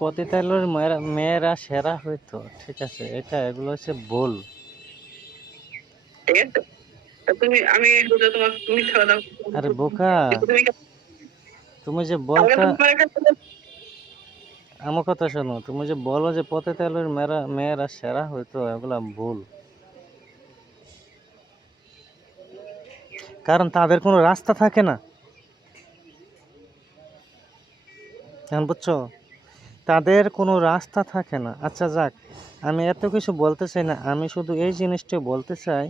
পতিতালয়ের মেয়েরা সেরা হইতো, ঠিক আছে, এটা এগুলো হচ্ছে ভুল। আরে বোকা, তুমি যে বলতা, আমার কথা শোনো, তুমি যে বলো যে পতিতালয়ের মেয়েরা সেরা হইতো, এগুলা ভুল। কারণ তাদের কোনো রাস্তা থাকে না, এখন বুঝছো, তাদের কোনো রাস্তা থাকে না। আচ্ছা যাক, আমি এত কিছু বলতে চাই না, আমি শুধু এই জিনিসটা বলতে চাই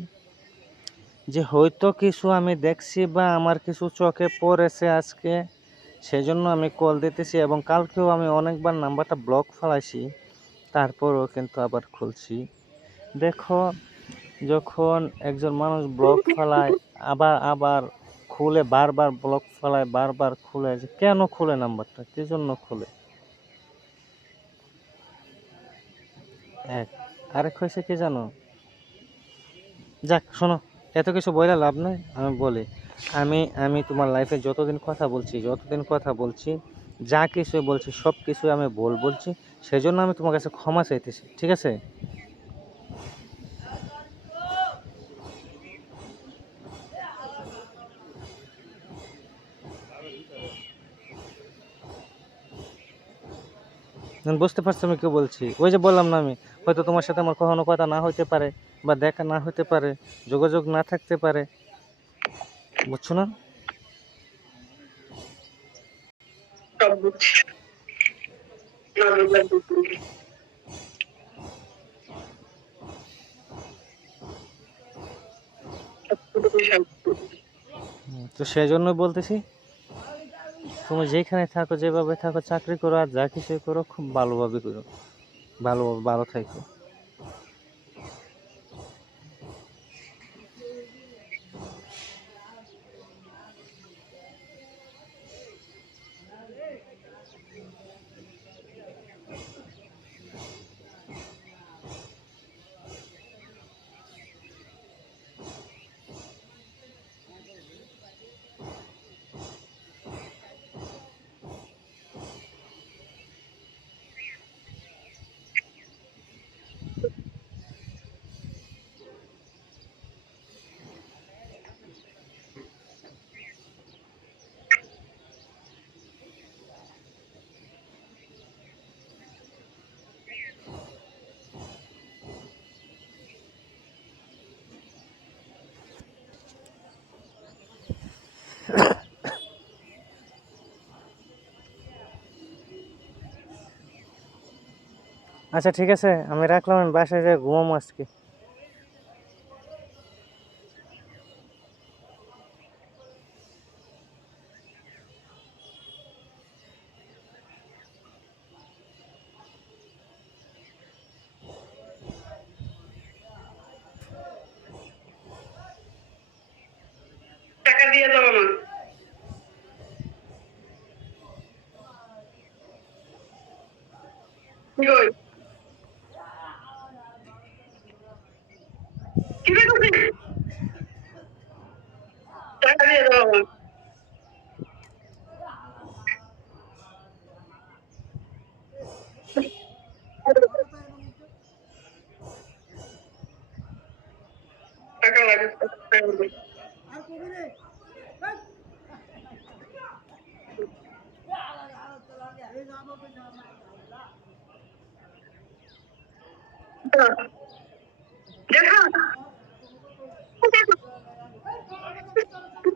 যে হয়তো কিছু আমি দেখছি বা আমার কিছু চোখে পড়েছে আজকে, সেজন্য আমি কল দিতেছি। এবং কালকেও আমি অনেকবার নাম্বারটা ব্লক ফেলাইছি, তারপরও কিন্তু আবার খুলছি। দেখো, যখন একজন মানুষ ব্লক ফেলায় আবার আবার খুলে, বারবার ব্লক ফেলায় বারবার খুলে, যে কেন খুলে নাম্বারটা, কী জন্য খুলে? এক আরেক হয়েছে কি জানো, যাক শোনো, এত কিছু বলে লাভ নেই, আমি বলি, আমি তোমার লাইফে যতদিন কথা বলছি, যা কিছু বলছি সব কিছু আমি বলছি, সেজন্য আমি তোমার কাছে ক্ষমা চাইতেছি, ঠিক আছে? বুঝতে পারছো আমি কি বলছি? ওই যে বললাম না, আমি হয়তো তোমার সাথে আমার কখনো কথা না হইতে পারে, বা দেখা না হইতে পারে, যোগাযোগ না থাকতে পারে, বুঝছো না? তো সেই জন্য বলতেছি, তুমি যেখানে থাকো, যেভাবে থাকো, চাকরি করো আর যা কিছু করো, খুব ভালোভাবে করো, ভালো থাকো। আচ্ছা ঠিক আছে, আমি রাখলাম, আমি বাসায় যাই ঘুমাবো আজকে। টাকা দিয়ে দাও আমার। টাকা দিয়ে দাও আমার। টাকা লাগে, দেখা